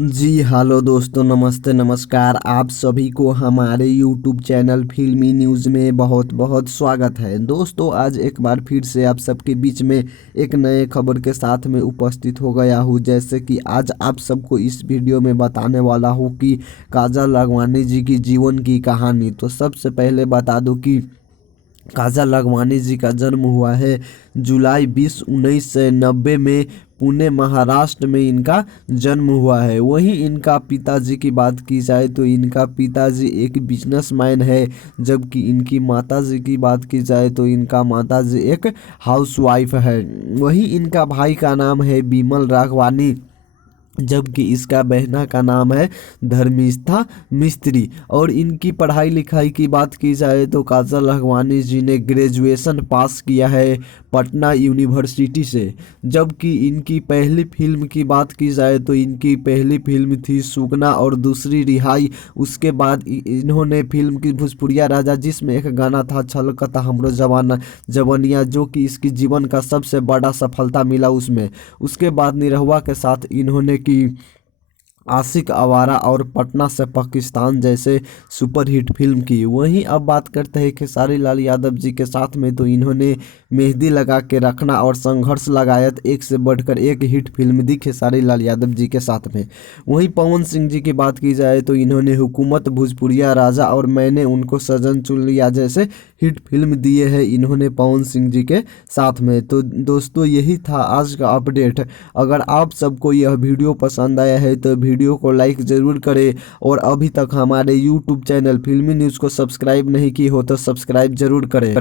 जी hello दोस्तों, नमस्ते नमस्कार। आप सभी को हमारे यूट्यूब चैनल फिल्मी न्यूज़ में बहुत बहुत स्वागत है। दोस्तों, आज एक बार फिर से आप सबके बीच में एक नए खबर के साथ में उपस्थित हो गया हूँ। जैसे कि आज आप सबको इस वीडियो में बताने वाला हूँ कि काजल राघवानी जी की जीवन की कहानी। तो सबसे पहले बता दूँ कि काजल राघवानी जी का जन्म हुआ है जुलाई 20 1990 में। पुणे महाराष्ट्र में इनका जन्म हुआ है। वहीं इनका पिताजी की बात की जाए तो इनका पिताजी एक बिजनेसमैन है, जबकि इनकी माताजी की बात की जाए तो इनका माताजी एक हाउसवाइफ है। वहीं इनका भाई का नाम है बिमल राघवानी, जबकि इसका बहना का नाम है धर्मिष्ठा मिस्त्री। और इनकी पढ़ाई लिखाई की बात की जाए तो काजल राघवानी जी ने ग्रेजुएशन पास किया है पटना यूनिवर्सिटी से। जबकि इनकी पहली फिल्म की बात की जाए तो इनकी पहली फिल्म थी सुगना और दूसरी रिहाई। उसके बाद इन्होंने फिल्म की भोजपुरिया राजा, जिसमें एक गाना था छलकता हमरो जवाना जवनिया, जो कि इसकी जीवन का सबसे बड़ा सफलता मिला उसमें। उसके बाद निरहुआ के साथ इन्होंने की आशिक आवारा और पटना से पाकिस्तान जैसे सुपरहिट फिल्म की। वहीं अब बात करते हैं खेसारी लाल यादव जी के साथ में, तो इन्होंने मेहंदी लगा के रखना और संघर्ष लगायत एक से बढ़कर एक हिट फिल्म दी खेसारी लाल यादव जी के साथ में। वहीं पवन सिंह जी की बात की जाए तो इन्होंने हुकूमत, भोजपुरिया राजा और मैंने उनको सजन चुन लिया जैसे हिट फिल्म दिए हैं इन्होंने पवन सिंह जी के साथ में। तो दोस्तों, यही था आज का अपडेट। अगर आप सबको यह वीडियो पसंद आया है तो वीडियो को लाइक ज़रूर करें, और अभी तक हमारे यूट्यूब चैनल फिल्मी न्यूज़ को सब्सक्राइब नहीं की हो तो सब्सक्राइब जरूर करें।